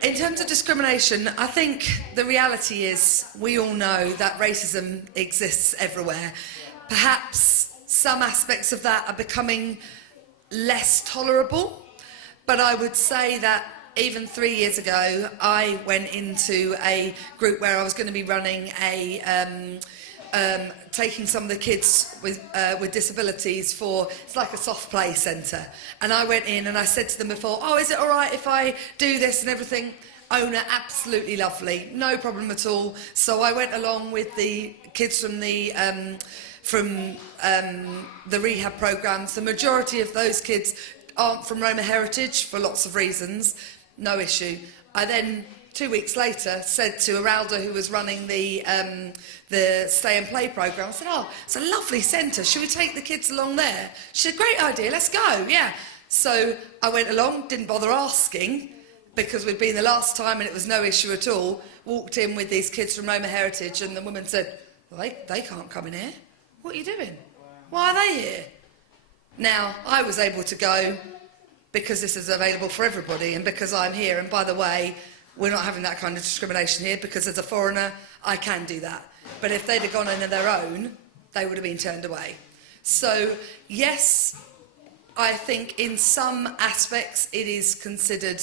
In terms of discrimination, I think the reality is we all know that racism exists everywhere. Perhaps some aspects of that are becoming less tolerable, but I would say that even 3 years ago, I went into a group where I was going to be running a taking some of the kids with disabilities for, it's like a soft play centre. And I went in and I said to them before, oh, is it all right if I do this and everything? Owner, absolutely lovely, no problem at all. So I went along with the kids from the rehab programmes. The majority of those kids aren't from Roma heritage for lots of reasons, no issue. I then 2 weeks later, said to Aralda, who was running the Stay and Play programme, I said, oh, it's a lovely centre. Should we take the kids along there? She said, great idea, let's go, yeah. So I went along, didn't bother asking, because we'd been the last time and it was no issue at all. Walked in with these kids from Roma Heritage, and the woman said, well, they can't come in here. What are you doing? Why are they here? Now, I was able to go because this is available for everybody and because I'm here. And by the way, we're not having that kind of discrimination here because as a foreigner, I can do that. But if they'd have gone in on their own, they would have been turned away. So, yes, I think in some aspects it is considered,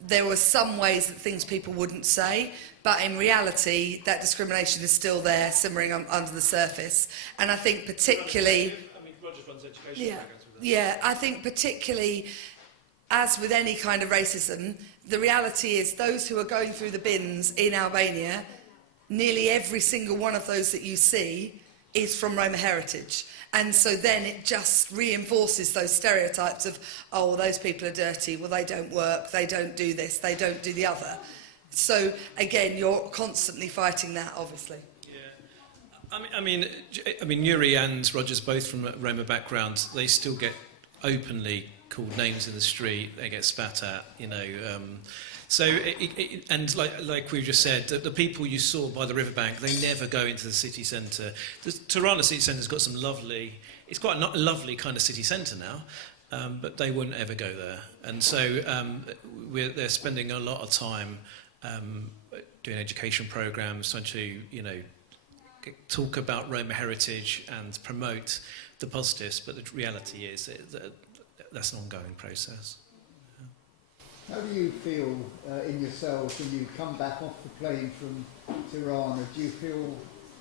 there were some ways that things people wouldn't say, but in reality, that discrimination is still there, simmering under the surface. And I think particularly... I mean, Roger runs education programs with us. Yeah, I think particularly, as with any kind of racism, the reality is those who are going through the bins in Albania, nearly every single one of those that you see is from Roma heritage. And so then it just reinforces those stereotypes of, oh, those people are dirty, well, they don't work, they don't do this, they don't do the other. So, again, you're constantly fighting that, obviously. Yeah. I mean, Yuri and Roger's both from Roma backgrounds. They still get openly called names in the street. They get spat at, you know. And like we've just said, the people you saw by the riverbank, they never go into the city centre. The Tirana city centre's got some lovely... It's quite a lovely kind of city centre now, but they wouldn't ever go there. And so they're spending a lot of time doing education programmes, trying to, you know, talk about Roma heritage and promote the positives, but the reality is that that's an ongoing process. How do you feel in yourselves when you come back off the plane from Tirana? Do you feel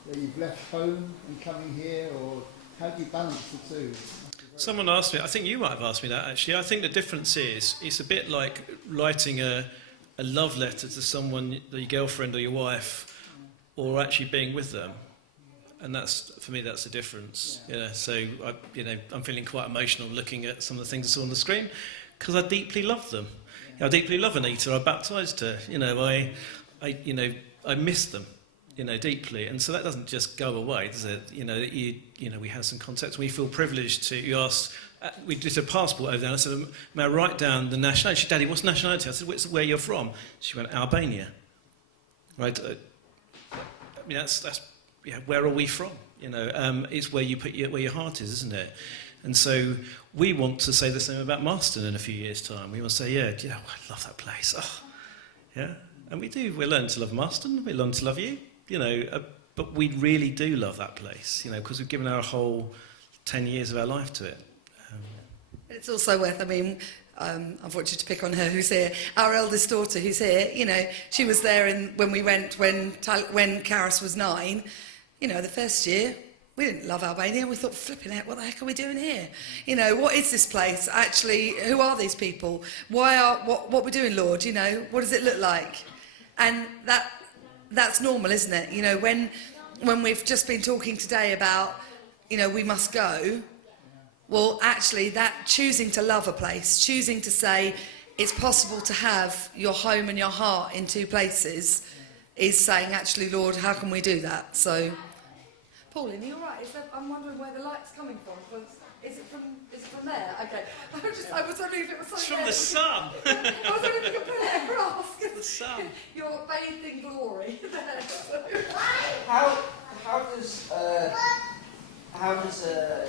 that you've left home and coming here, or how do you balance the two? Someone asked me, I think you might have asked me that actually. I think the difference is, it's a bit like writing a love letter to someone, your girlfriend or your wife, or actually being with them. And that's, for me, that's the difference. Yeah. So, I'm feeling quite emotional looking at some of the things I saw on the screen, because I deeply love them. I deeply love Anita. I baptised her. I miss them, deeply. And so that doesn't just go away, does it? We have some context. We feel privileged to. You asked. We did a passport over there. And I said, "May I write down the nationality?" She said, "Daddy, what's nationality?" I said, "Where you're from?" She went, "Albania." Right. That's. Yeah, where are we from? It's where you put where your heart is, isn't it? And so we want to say the same about Marston in a few years' time. We want to say, I love that place. Oh, yeah, and we do. We learn to love Marston. We learn to love you. But we really do love that place. Because we've given our whole 10 years of our life to it. It's also worth. I'm fortunate to pick on her, who's here. Our eldest daughter, who's here. She was there when we went when Karis was 9. The first year, we didn't love Albania. We thought, flipping out, what the heck are we doing here? What is this place? Actually, who are these people? What we're doing, Lord? What does it look like? And that's normal, isn't it? When we've just been talking today about, we must go. Well, actually, that choosing to love a place, choosing to say it's possible to have your home and your heart in two places, is saying, actually, Lord, how can we do that? So. Pauline, are you all right? I'm wondering where the light's coming from. Is it from there? Okay. I was wondering if it was something. It's from the sun. I was wondering if you could put it across. The sun. You're bathed in glory there. How does an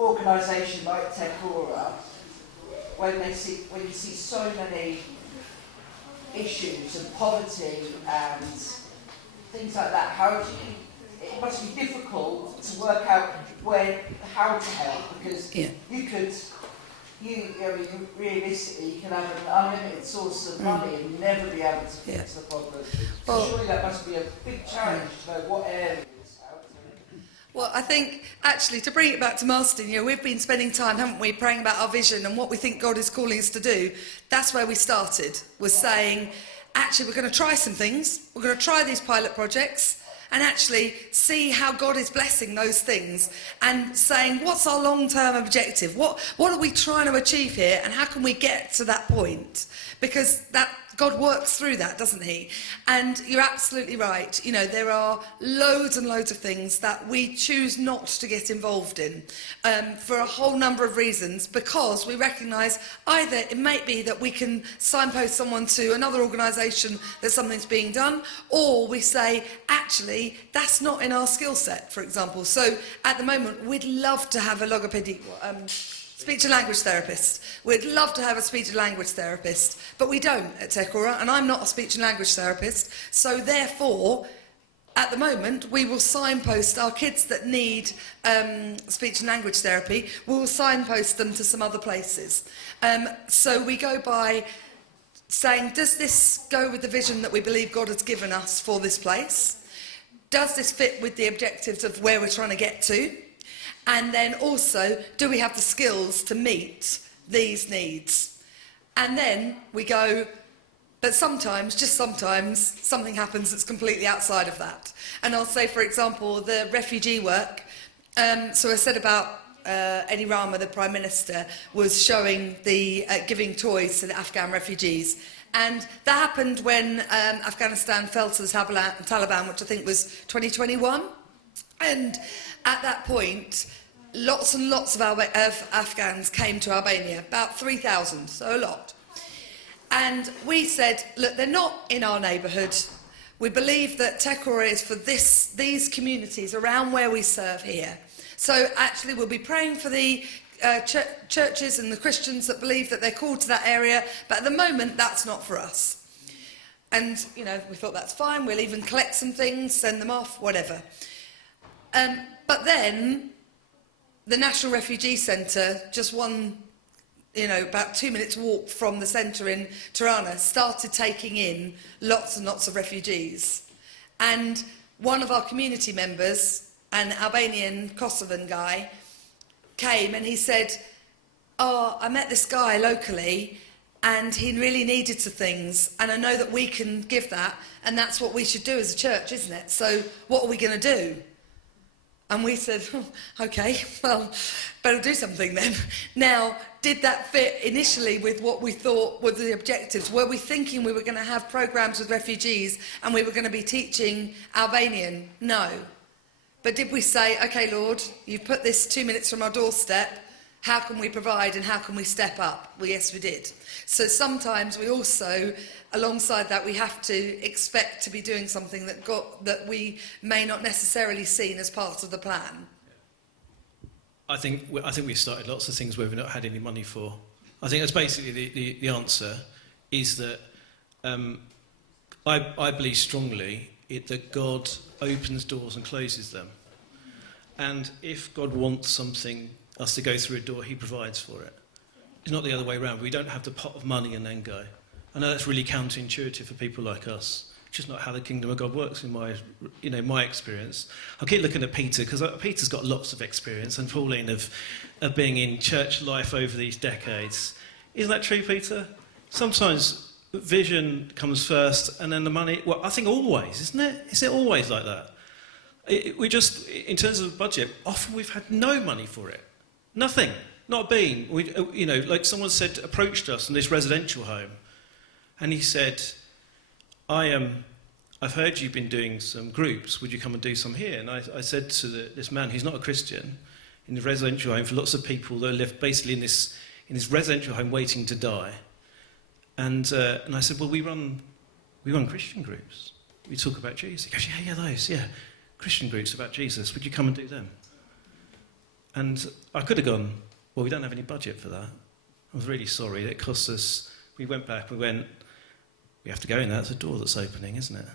organisation like Tek Ura, when you see so many issues and poverty and things like that, it must be difficult to work out how to help, because realistically you can have an unlimited source of money and never be able to fix the problem. So surely that must be a big challenge to know what areas. Well, I think, actually, to bring it back to Marston, we've been spending time, haven't we, praying about our vision and what we think God is calling us to do. That's where we started, was saying, actually, we're going to try some things. We're going to try these pilot projects and actually see how God is blessing those things and saying, what's our long-term objective? What are we trying to achieve here, and how can we get to that point? Because that God works through that, doesn't he? And you're absolutely right. You know, there are loads and loads of things that we choose not to get involved in for a whole number of reasons, because we recognise either it might be that we can signpost someone to another organisation that something's being done, or we say, actually, that's not in our skill set, for example. So at the moment, we'd love to have a logopedic speech and language therapist. We'd love to have a speech and language therapist, but we don't at Tek Ura, and I'm not a speech and language therapist, so therefore, at the moment, we will signpost our kids that need speech and language therapy, we will signpost them to some other places. So we go by saying, does this go with the vision that we believe God has given us for this place? Does this fit with the objectives of where we're trying to get to? And then also, do we have the skills to meet these needs? And then we go, but sometimes, just sometimes, something happens that's completely outside of that. And I'll say, for example, the refugee work. So I said about Edi Rama, the Prime Minister, was showing the giving toys to the Afghan refugees. And that happened when Afghanistan fell to the Taliban, which I think was 2021. And at that point, lots and lots of Afghans came to Albania, about 3,000, so a lot. And we said, look, they're not in our neighbourhood. We believe that Tek Ura is for these communities around where we serve here. So actually we'll be praying for the churches and the Christians that believe that they're called to that area, but at the moment that's not for us. And, you know, we thought that's fine, we'll even collect some things, send them off, whatever. But then, the National Refugee Centre, just about 2 minutes walk from the centre in Tirana, started taking in lots and lots of refugees. And one of our community members, an Albanian Kosovan guy, came and he said, oh, I met this guy locally and he really needed some things, and I know that we can give that, and that's what we should do as a church, isn't it? So what are we going to do? And we said, oh, OK, well, better do something then. Now, did that fit initially with what we thought were the objectives? Were we thinking we were going to have programmes with refugees and we were going to be teaching Albanian? No. But did we say, OK, Lord, you've put this 2 minutes from our doorstep, how can we provide and how can we step up? Well, yes, we did. So sometimes we also, alongside that, we have to expect to be doing something that we may not necessarily seen as part of the plan. I think we've started lots of things where we've not had any money for. I think that's basically the answer, is that I believe strongly that God opens doors and closes them. And if God wants us to go through a door, he provides for it. It's not the other way around. We don't have the pot of money and then go. I know that's really counterintuitive for people like us. It's just not how the kingdom of God works in my experience. I keep looking at Peter, because Peter's got lots of experience, and Pauline of being in church life over these decades. Isn't that true, Peter? Sometimes vision comes first and then the money. Well, I think always, isn't it? Is it always like that? We just, in terms of the budget, often we've had no money for it. Nothing. Not a bean. Like someone approached us in this residential home, and he said, I've heard you've been doing some groups, would you come and do some here? And I said to this man, who's not a Christian, in the residential home for lots of people that live basically in this residential home waiting to die. And I said, well, we run Christian groups. We talk about Jesus. He goes, yeah, those, yeah. Christian groups about Jesus, would you come and do them? And I could have gone, well, we don't have any budget for that. I was really sorry. It cost us, we went back, we have to go in there, that's a door that's opening, isn't it?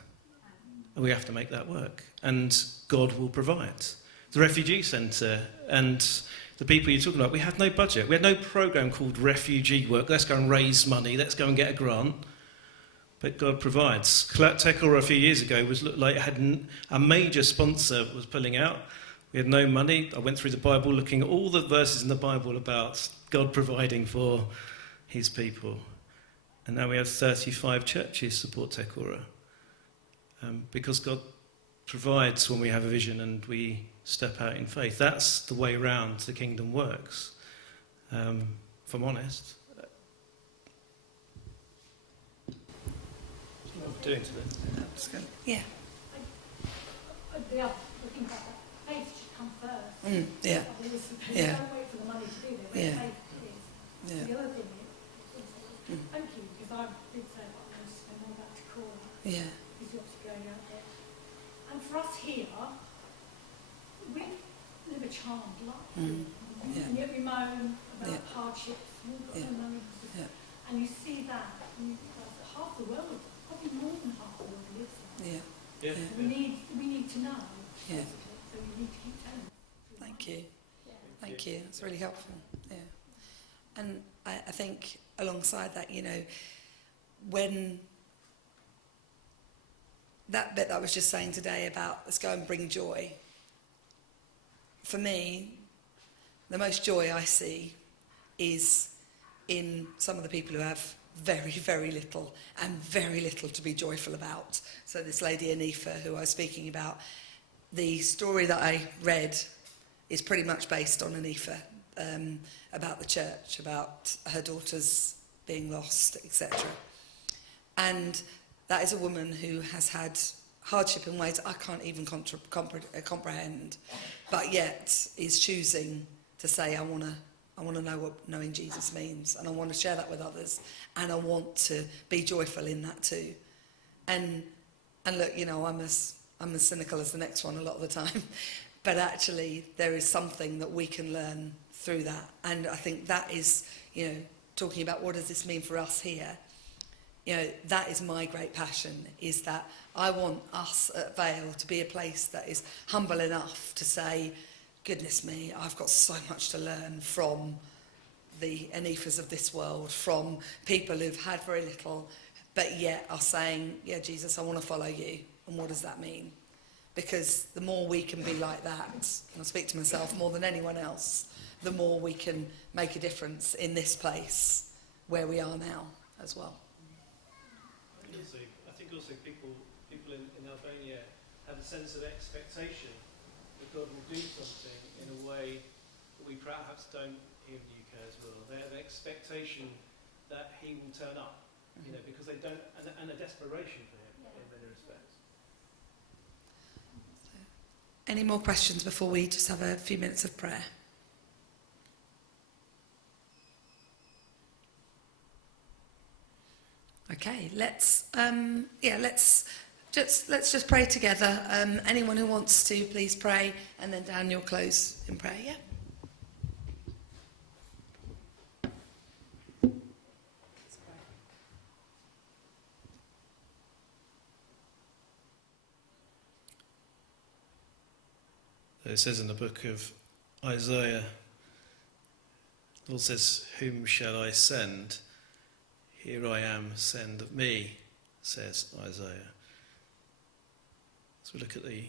And we have to make that work. And God will provide. The refugee centre and the people you're talking about, we had no budget. We had no programme called refugee work. Let's go and raise money, let's go and get a grant. But God provides. Tek Ura a few years ago looked like it had a major sponsor was pulling out. We had no money. I went through the Bible looking at all the verses in the Bible about God providing for his people. And now we have 35 churches support Tek Ura. Because God provides when we have a vision and we step out in faith. That's the way around the kingdom works, if I'm honest. doing to them. That's good. Yeah. The other, looking back, faith should come first. Yeah. Yeah. Don't wait for the money to do that. Where Yeah. faith is. Yeah. The other thing is thank you, because I did say that I was to know about Tek Ura. Yeah. Because you're obviously going out there. And for us here, we live a charmed life. Yeah. And yet we moan about Yeah. hardships. We've got Yeah. no money. Yeah. And you see that, and you realise that half the world, probably more than half the world lives there. Yeah. Yeah. We need to know. Yeah. Basically. So we need to keep telling. Thank you. Thank you. That's really helpful. Yeah. And I think alongside that, you know, when that bit that I was just saying today about let's go and bring joy, for me, the most joy I see is in some of the people who have very, very little and very little to be joyful about. So this lady Anita, who I was speaking about, the story that I read is pretty much based on Anita, about the church, about her daughters being lost, etc. And that is a woman who has had hardship in ways I can't even comprehend, but yet is choosing to say, I want to know what knowing Jesus means, and I want to share that with others, and I want to be joyful in that too. And look, you know, I'm as cynical as the next one a lot of the time, but actually there is something that we can learn through that. And I think that is, you know, talking about what does this mean for us here, you know, that is my great passion, is that I want us at Vale to be a place that is humble enough to say, goodness me, I've got so much to learn from the Anitas of this world, from people who've had very little, but yet are saying, yeah, Jesus, I want to follow you. And what does that mean? Because the more we can be like that, and I speak to myself more than anyone else, the more we can make a difference in this place where we are now as well. I think also people in Albania have a sense of expectation that God will do something in a way that we perhaps don't here in the UK as well. They have an expectation that He will turn up, you know, because they don't, and a desperation for Him in many respects. Any more questions before we just have a few minutes of prayer? Okay, let's just pray together. Anyone who wants to, please pray, and then Dan, you'll close in prayer. Yeah. It says in the book of Isaiah, the Lord says, "Whom shall I send? Here I am, send me," says Isaiah. As we look at the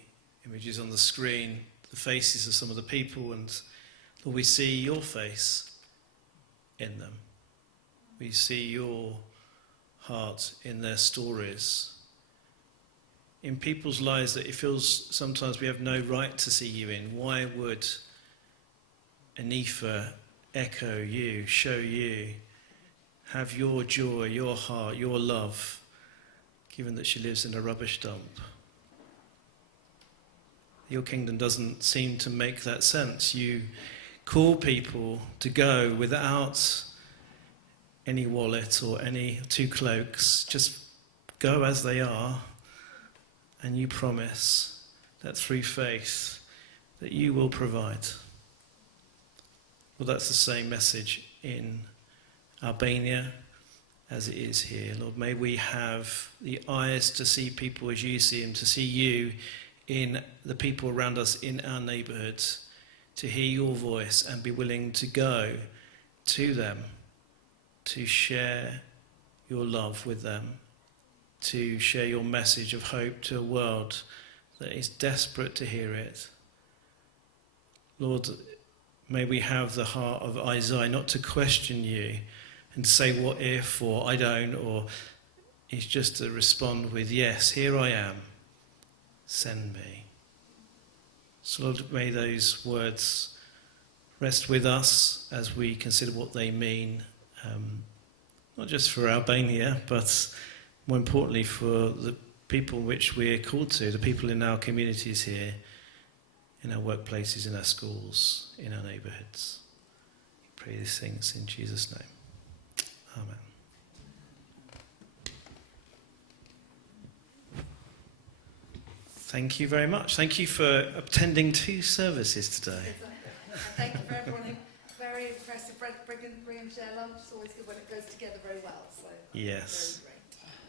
images on the screen, the faces of some of the people, and Lord, we see your face in them. We see your heart in their stories. In people's lives that it feels sometimes we have no right to see you in. Why would Anita echo you, show you, have your joy, your heart, your love, given that she lives in a rubbish dump? Your kingdom doesn't seem to make that sense. You call people to go without any wallet or any two cloaks. Just go as they are. And you promise that through faith that you will provide. Well, that's the same message in Albania as it is here. Lord, may we have the eyes to see people as you see them, to see you in the people around us in our neighbourhoods, to hear your voice and be willing to go to them, to share your love with them, to share your message of hope to a world that is desperate to hear it. Lord, may we have the heart of Isaiah, not to question you and say what if, or I don't, or it's just to respond with, yes, here I am, send me. So Lord, may those words rest with us as we consider what they mean, not just for Albania, but more importantly for the people which we're called to, the people in our communities here, in our workplaces, in our schools, in our neighbourhoods. Pray these things in Jesus' name. Amen. Thank you very much. Thank you for attending 2 services today. Thank you for everyone. Very impressive. Bring and share lunch. It's always good when it goes together very well. So yes.